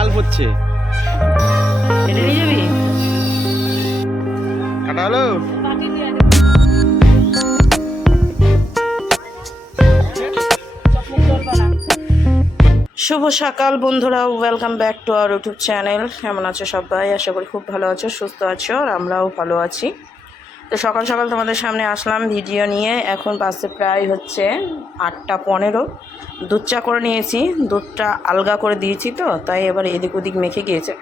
লাল পড়ছে। এটা নিয়ে যাবি? কাটা হলো। শুভ সকাল বন্ধুরা, welcome back to our YouTube channel. কেমন আছো সবাই? আশা করি খুব ভালো আছো, সুস্থ আছো, আর আমরাও ভালো আছি। তো সকাল সকাল তোমাদের সামনে আসলাম ভিডিও নিয়ে। এখন বাসে প্রায় হচ্ছে 8:15। দুধ চা করে নিয়েছি, দুধটা আলগা করে দিয়েছি, তো তাই এবার এদিক ওদিক মেখে গিয়েছে,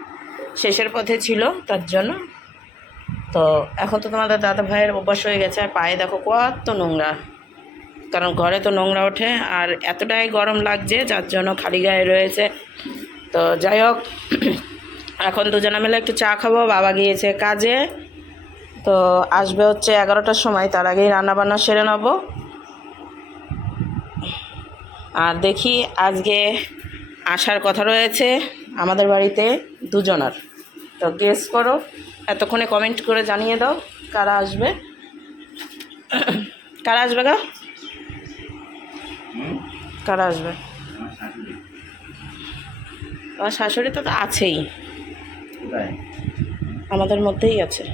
শেষের পথে ছিল তার জন্য। তো এখন তো তোমাদের দাদা ভাইয়ের অভ্যাস হয়ে গেছে, আর পায়ে দেখো কত নোংরা, কারণ ঘরে তো নোংরা ওঠে, আর এতটাই গরম লাগছে যার জন্য খালি গায়ে রয়েছে। তো যাই হোক, এখন দুজনে মিলে একটু চা খাবো। বাবা গিয়েছে কাজে, তো আসবে হচ্ছে 11টার সময়, তার আগেই রান্নাবান্না সেরে নেব। আর দেখি আজকে আসার কথা রয়েছে আমাদের বাড়িতে দুজনার। তো গেস করো, এতক্ষণে কমেন্ট করে জানিয়ে দাও কারা আসবে। কারা আসবে গা? কারা আসবে? আর শাশুড়ি তো আছেই, আমাদের মধ্যেই আছে।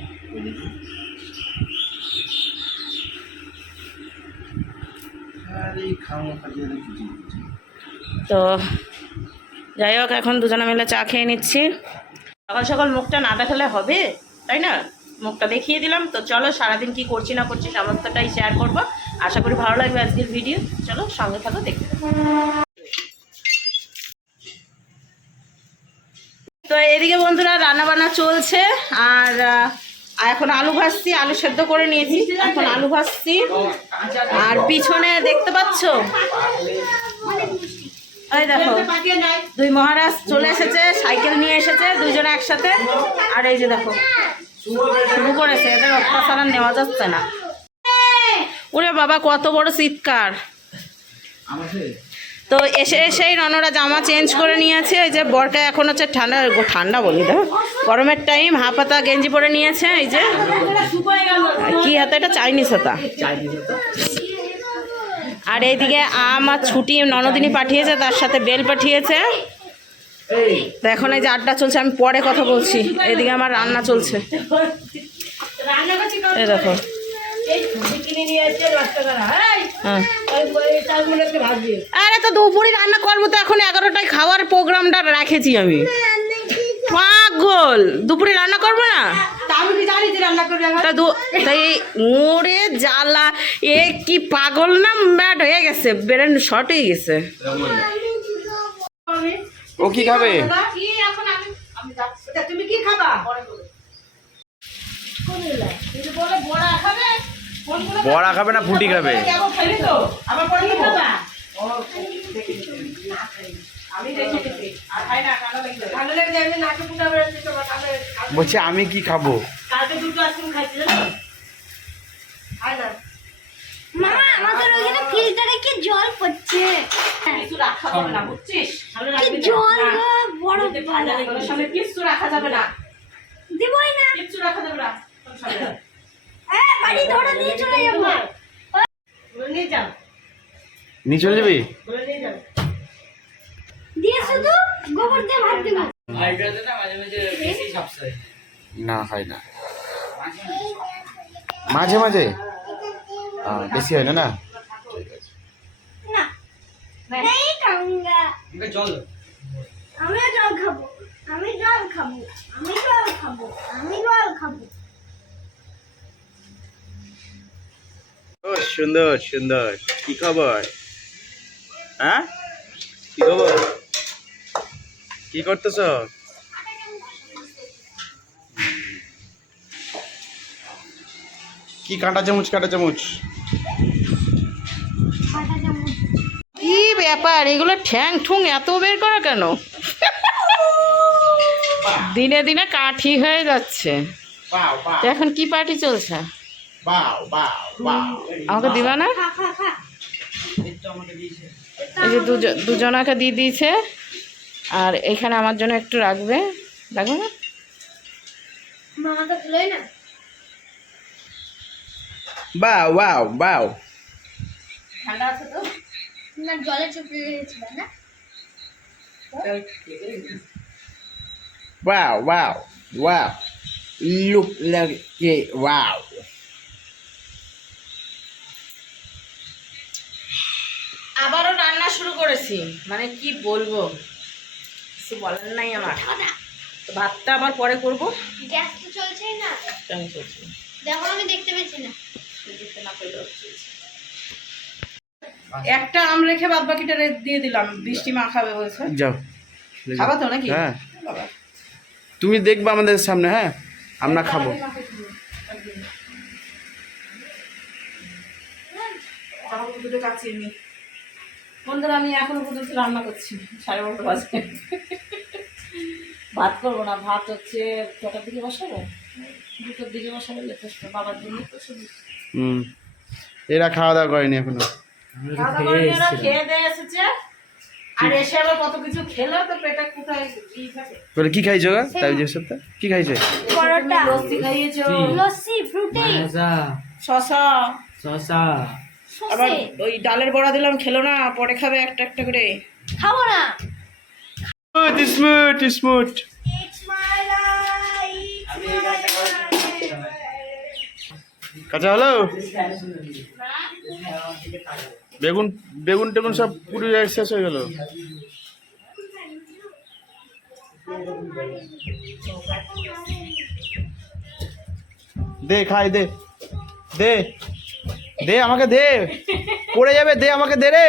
তো যাই হোক, এখন দুজনে মিলে চা খেয়ে নিচ্ছি। সকাল সকাল মুখটা না দেখালে হবে, তাই না? মুখটা দেখিয়ে দিলাম। তো চলো, সারাদিন কি করছি না করছি সমস্তটাই শেয়ার করবো। আশা করি ভালো লাগবে আজকের ভিডিও। চলো সঙ্গে থাকো, দেখতে থাকো। তো এদিকে বন্ধুরা রান্নাবান্না চলছে, আর এখন আলু ভাজছি, আলু সেদ্ধ করে নিয়েছি, এখন আলু ভাজছি। আর পিছনে দেখতে পাচ্ছ, এই দেখো দুই মহারাজ চলে এসেছে, সাইকেল নিয়ে এসেছে দুইজনে একসাথে। আর এই যে দেখো শুরু করেছে, এদের অত্যাচার আর নেওয়া যাচ্ছে না। ওরে বাবা, কত বড় চিৎকার! তো এসে এসেই রনরা জামা চেঞ্জ করে নিয়েছে। এই যে বরকা এখন হচ্ছে ঠান্ডা ঠান্ডা বলি, দেখো গরমের টাইম হাফাতা গেঞ্জি পরে নিয়েছে। এই যে কি হাতে, এটা চাইনিজ হাতা। আর এইদিকে আমার ছুটি ননদিনী পাঠিয়েছে, তার সাথে বেল পাঠিয়েছে। তো এখন এই যে আড্ডা চলছে, আমি পরে কথা বলছি। এইদিকে আমার রান্না চলছে, এই দেখো। আরে তো দুপুরে রান্না করবো, তো এখন 11টায় খাওয়ার প্রোগ্রামটা রেখেছি আমি। পাগল, দুপুরে রান্না করবো না? তাই ওরে জ্বালা, এ কি পাগল না ব্যাড হয়ে গেছে, ব্রেন শর্ট হয়ে গেছে। ও কি খাবে? তুমি কি খাবা? বড়া খাবে না ফুটি খাবে? বলছে আমি কি খাবো? আমাদের ওখানে ফিল্টারে কি জল পড়ছে, কিছু রাখা যাবে না, বুঝছিস? কি জল বড় সামনে কিছু রাখা যাবে না, দিবই না, কিছু রাখা যাবে না। বাড়ি ধরে নিয়ে চলে যাবো। নিয়ে যাও, নিয়ে চলে যাবি? দিয়ে শুধু গোবর দিয়ে ভাত দিব। না হয় না, মাঝে মাঝে বেশি হয় না। না না এই কাঙ্গা জল, আমি জল খাবো, আমি জল খাবো, আমি জল খাবো, আমি জল খাবো। ও সুন্দর সুন্দর, কি খবর? হ্যাঁ, কি খবর? কি করতেছ? কি কাঁটা চামচ কাঁটা চামচ? কি ব্যাপার, এগুলো ঠ্যাং ঠুং এত বের করা কেন? দিনে দিনে কাঠি হয়ে যাচ্ছে। তো এখন কি পার্টি চলছে? আমাকে দিবা না? এই যে দুজনাকে দিয়ে দিয়েছে, আর এখানে আমার জন্য একটু রাখবে, দেখো না। মামাকে তুলোই না, বাও বাও বাও। ঠান্ডা আছে তো? না জলে চুপড়ে গেছিল না। Wow, wow, wow. Look like it. Wow. আবারও রান্না শুরু করেছি, মানে কি বলবো, কিছু বলার নাই আমার। তো ভাতটা আবার পরে করবো। গ্যাস তো চলছেই না, কেন চলছে? দেখো আমি দেখতে পেয়েছি না। দেখতে না পেলেও চলছে। একটা আম রেখে বাদ বাকিটা দিয়ে দিলাম, বৃষ্টি মা খাবে বলছে। যাও। খাবা তো নাকি? হ্যাঁ। বাবা। তুমি দেখবা আমাদের সামনে, হ্যাঁ আমরা খাবো। দুটো কাচিয়ে নি বন্ধুরা, আমি এখনো পর্যন্ত রান্না করছি, 12:30 বাজে। ভাত করবো না, ভাত হচ্ছে 2টার দিকে বসাবো, 2টার দিকে বসাবো যথেষ্ট। বাবার জন্য তো শুধু এরা খাওয়া দাওয়া করেনি এখনো। খেয়ে দিয়ে এসেছে, আর এসে আবার কত কিছু খেলো, তো পেটে কোথায় ই থাকে। বলে কি খাইছো গা? তাই জিজ্ঞেস করতে কি খাইছে? পরোটা, লস্যি খাইয়েছো, লস্যি, ফ্রুটি, শশা, আবার সসে। ওই ডালের বড়া দিলাম, খেলো না, পরে খাবে একটা একটা করে। খাবো না। Smooth smooth. It's my life. কাঁচা হলো? বেগুন বেগুন টেগুন সব পুরো শেষ হয়ে গেল। দে খাই, দে দে দে আমাকে দে, পড়ে যাবে, দে আমাকে দে রে।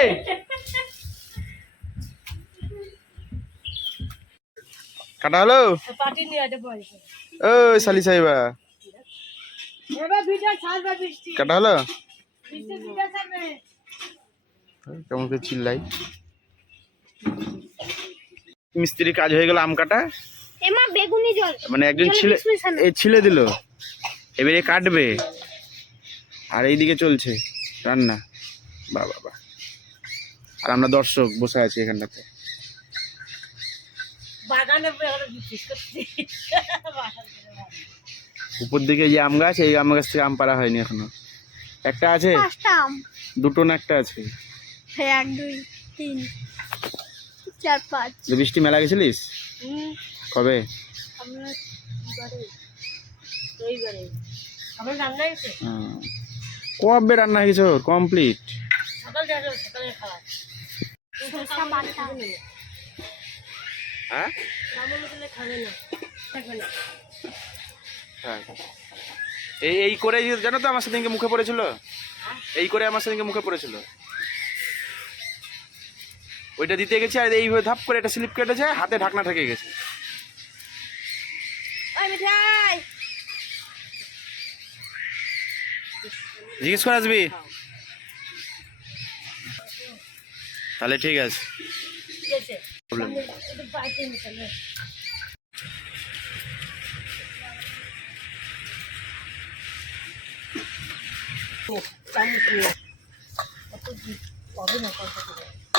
কাটা হলো? পার্টি নিয়ে আতে বলছে। ও সালি সাহেবা, এবার ভিডিও ছাড়বে বৃষ্টি। কাটা হলো? বৃষ্টি ভিডিও ছাড়বে। কেমন করে চিল্লাই। মিস্ত্রি কাজ হয়ে গেল, আম কাটা। এমা বেগুনি জল। মানে একজন ছিলে, এই ছিলে দিল, এবারে কাটবে, আর এইদিকে চলছে রান্না। বাহ বাহ বাহ। আর আমরা দর্শক বসে আছি এখানটাতে। বাগানে বিক্রি করছি। উপর দিকে যে আম গাছ, এই আম গাছ থেকে আম পাড়া হয়নি এখনো। একটা আছে, 5টা আম। দুটো না একটা আছে। 1 2 3 4 5। যে বৃষ্টি মেলা গেছিলিস কবে? আমরা এইবারে আমরা রান্না হয়েছে। কবে রান্না হয়ে গেছে? কমপ্লিট। সকালে খাওয়া। শসা বাটা। হ্যাঁ মামা মতলে খাবে না। থাকবে না। হ্যাঁ, এই করে জানো তো আমার সেদিনকে মুখে পড়েছিল, এই করে আমার সেদিনকে মুখে পড়েছিল। ওইটা দিতে গেছে, আর এইভাবে ধাপ করে একটা স্লিপ কেটেছে, হাতে ঢাকনা ঠেকে গেছে। ওই মিঠাই। জিজ্ঞেস করে আসবি তাহলে, ঠিক আছে, ঠিক আছে। প্রবলেম নেই। একটু বাইতে নিতে।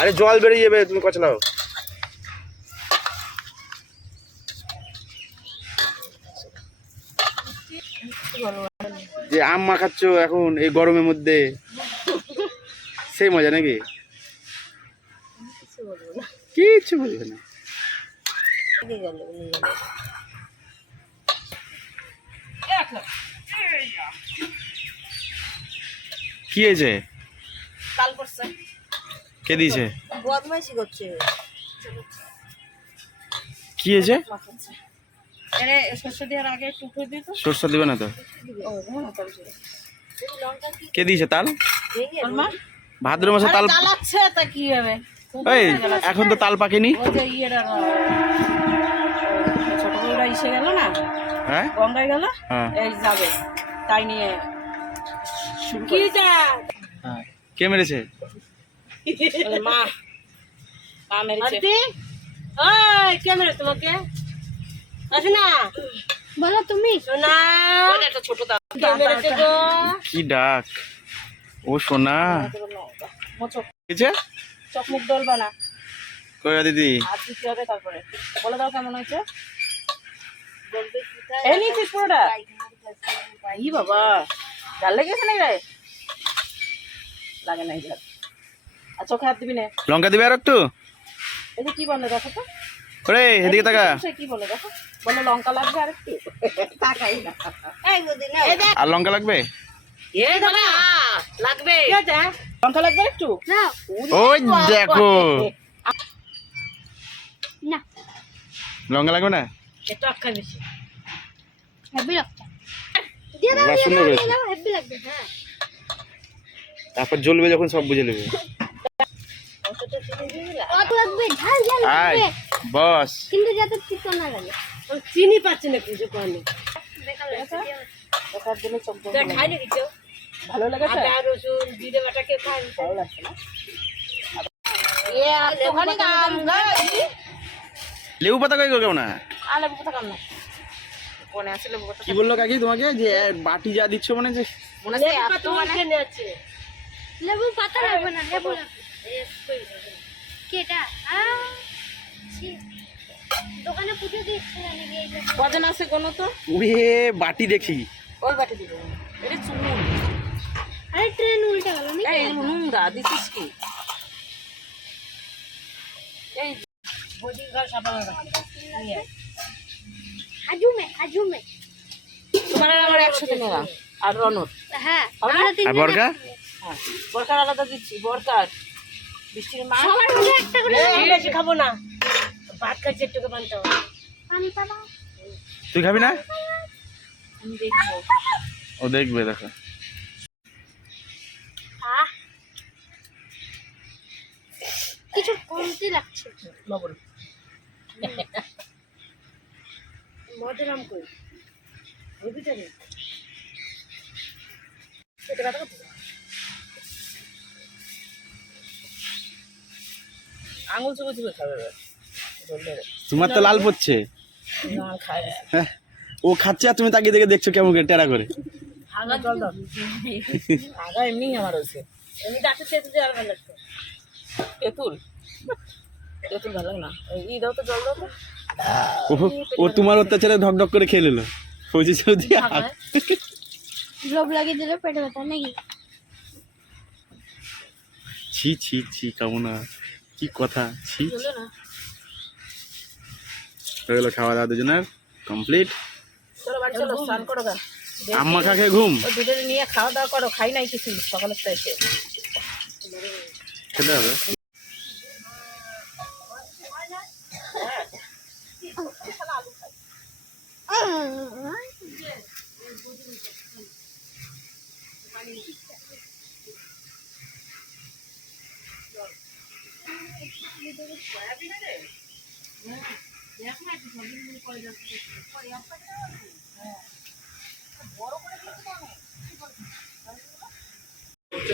আরে জল বেরিয়ে যাবে, তুমি কচলাও। যে আম মাখাচ্ছ এখন এই গরমের মধ্যে, সেই মজা নাকি? কিচ্ছু বলবে না। কি হয়েছে? কাল করছে, কে দিয়েছে? বদমাইশি করছে। কি হয়েছে? এরে সরষে দেওয়ার আগে টুকরো দিত। সরষে দিবে না তো? কে দিয়েছে তাল? ভাদ্র মাসে তাল চালাচ্ছে, তা কি হবে? এই এখন তো তাল পাকেনি। ওই যে ইয়েটা ছোট বউরা এসে গেল না, হ্যাঁ গঙ্গায় গেল, হ্যাঁ। এই যাবে, তাই নিয়ে কিটা কে মেরেছে? মা মা মেরেছে। ওই কে মেরে তোমাকে? আছে না? বলো তুমি। সোনা। ওই একটা ছোট দাঁত। কে মেরেছে গো? কি ডাক? ও সোনা মোচক কিছে? চোখ মুখ ডলবা না, কই দিদি? হাত দিতে হবে, তারপরে বলে দাও কেমন হয়েছে। এই নিয়েছিস পুরোটা? ই বাবা, জাল লেগেছে নাকি রে? লাগে নাই জাল। আর চোখে হাত দিবি না। লঙ্কা দিবে আর একটু? এই যে কি বলে দেখো তো, ওরে এদিকে তাকা। কি বলে দেখো, বলে লঙ্কা লাগবে আর একটু, তাকাই না। এই বুদ্ধি না আর লঙ্কা লাগবে? এই দাদা লাগবে, লঙ্কা লাগবে একটু। না ওই দেখো, না লঙ্কা লাগবে না? একটু আটকা বেশি। হেভি লাগছে, দিয়ে দাও বাহ, দিয়ে সুন্দর দাও হয়েছে। দিয়ে দাও, হেভি লাগবে। হ্যাঁ তারপর জ্বলবে যখন সব বুঝে নেবে। কত লাগবে, ঝাল ঝাল আয় লাগবে, বস। কিন্তু যাতে তিতো না লাগে। চিনি পাচ্ছি না কিছু পানি, বেকার লাগছে। দেখার জন্য সব খাই নাকি কেউ? ভালো লাগে আদা রসুন জিরে বাটা কেউ খায়? ভালো লাগছে না। ওখানে কাম লেবু পাতা কই কেউ না? আলে বুঝতে কাম না, কোনে আছে লেবু পাতা? কি বললো কাকি তোমাকে যে বাটি যা দিচ্ছ মানে যে? মনে আছে এত মানে আছে। লেবু পাতা লাগবে না, লেবু লাগবে। কি এটা? ছি, দোকানে পুজো দিচ্ছে না নাকি এই লেবু? কজন আছে কোনো তো? ওরে বাটি দেখি। ওই বাটি দিব, এটা চুল। আরে ট্রেন উল্টে গেল নাকি? এই নোংরা দিছিস কি? এই বডির ঘর সাবান নিয়ে হাজুমে তোমার আর আমার একসাথে নেওয়া, আর রনর। হ্যাঁ হবে না? আমরা আর তিনজন বর্গা? হ্যাঁ, বরকার আলাদা দিচ্ছি, বরকার বৃষ্টির মা। সবার মধ্যে একটা করে বেশি খাবো না, ভাত খাচ্ছি একটু বানতে হবে। পান্তা দাও। তুই খাবি না? আমি দেখবো। ও দেখবে, দেখো। আহ, কিছু কমতি লাগছে। লবণ মধুরাম কই বুঝতে পারি এটা কথা বলতে আঙুল চুপে চুপে খাবে বললে তোমার তো লাল পড়ছে। না খায় না। হ্যাঁ, ও খাচ্ছে আর তুমি তাকিয়ে দেখে দেখছো কেমন করে টেরা করে। আগা জল দাও, আগা এমনি আমার হয়েছে, এমনি ডাক্তার তেঁতুল দিয়ে আর ভালো লাগতো। তেঁতুল তেঁতুল ভালো লাগে না, ই দাও তো, জল দাও তো। ও তোমার অত্যাচারে ঢক ঢক করে খেয়ে নিল। বুঝেছ দিয়ে লোভ লাগিয়ে দিলে পেটে ব্যথা নাকি? ছি ছি ছি, কামনা কি কথা, ছি। চলো না, হয়ে গেল খাওয়া দাওয়া দুজনের কমপ্লিট। চলো বাড়ি চলো, স্নান করো গা। আম্মা কাকে ঘুম ওই দুজনে নিয়ে খাওয়া দাওয়া করো, খাই নাই কিছু সকালের তো এসে। খেতে হবে।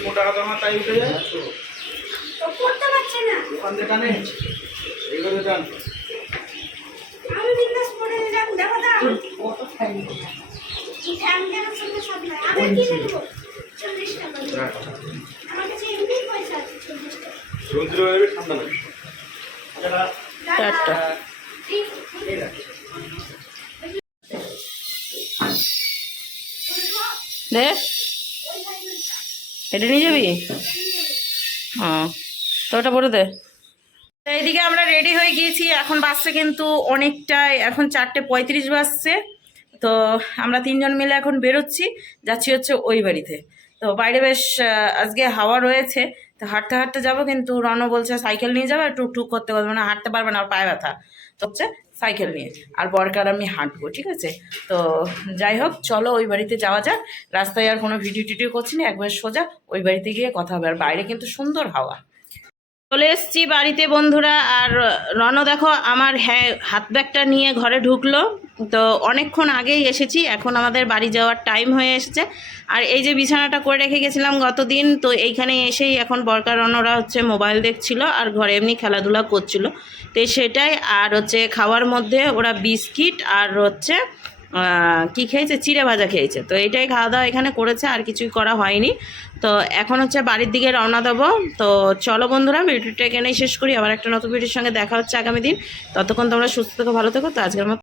মোটা কথা আমার তাই উঠে যায়, তো পড়তে পারছে না। ওখান থেকে টানে এইভাবে টান। আমি বিন্দাস পড়ে নিলাম, দেখো দাও। ধ্যান দেওয়ার জন্য সব নাই। আমি কিনে দেবো 40 টাকা দিয়ে। আমার কাছে এমনি পয়সা আছে 40 টাকা। ঠান্ডা লাগে। চারটা। ঠিক। দে এটা নিয়ে যাবি? হ্যাঁ, তো ওটা বলে দে। এইদিকে আমরা রেডি হয়ে গিয়েছি, এখন বাসছে কিন্তু অনেকটাই, এখন 4:35 বাজছে। তো আমরা তিনজন মিলে এখন বেরোচ্ছি, যাচ্ছি হচ্ছে ওই বাড়িতে। তো বাইরে বেশ আজকে হাওয়া রয়েছে, তো হাঁটতে হাঁটতে যাবো, কিন্তু রনও বলছে সাইকেল নিয়ে যাবে, টুকটুক করতে করতে, মানে হাঁটতে পারবে না, আর পায়ে ব্যথা, তো হচ্ছে সাইকেল নিয়ে, আর বরকার আমি হাঁটবো, ঠিক আছে? তো যাই হোক, চলো ওই বাড়িতে যাওয়া যাক। রাস্তায় আর কোনো ভিডিও টিডিও করছি না, একবার সোজা ওই বাড়িতে গিয়ে কথা হবে। আর বাইরে কিন্তু সুন্দর হাওয়া। চলে এসছি বাড়িতে বন্ধুরা, আর রণ দেখো আমার হাত ব্যাগটা নিয়ে ঘরে ঢুকলো। তো অনেকক্ষণ আগেই এসেছি, এখন আমাদের বাড়ি যাওয়ার টাইম হয়ে এসেছে। আর এই যে বিছানাটা করে রেখে গেছিলাম গতদিন, তো এইখানে এসেই এখন বরকার রণরা হচ্ছে মোবাইল দেখছিল, আর ঘরে এমনি খেলাধুলা করছিল। তো সেটাই, আর হচ্ছে খাওয়ার মধ্যে ওরা বিস্কিট আর হচ্ছে কি খেয়েছে, চিড়ে ভাজা খেয়েছে। তো এটাই খাওয়া দাওয়া এখানে করেছে, আর কিছুই করা হয়নি। তো এখন হচ্ছে বাড়ির দিকে রওনা দেবো। তো চলো বন্ধুরা, ভিডিওটা এখানেই শেষ করি, আবার একটা নতুন ভিডিওর সঙ্গে দেখা হচ্ছে আগামী দিন। ততক্ষণ তোমরা সুস্থ থেকো, ভালো থেকো। তো আজকের মতো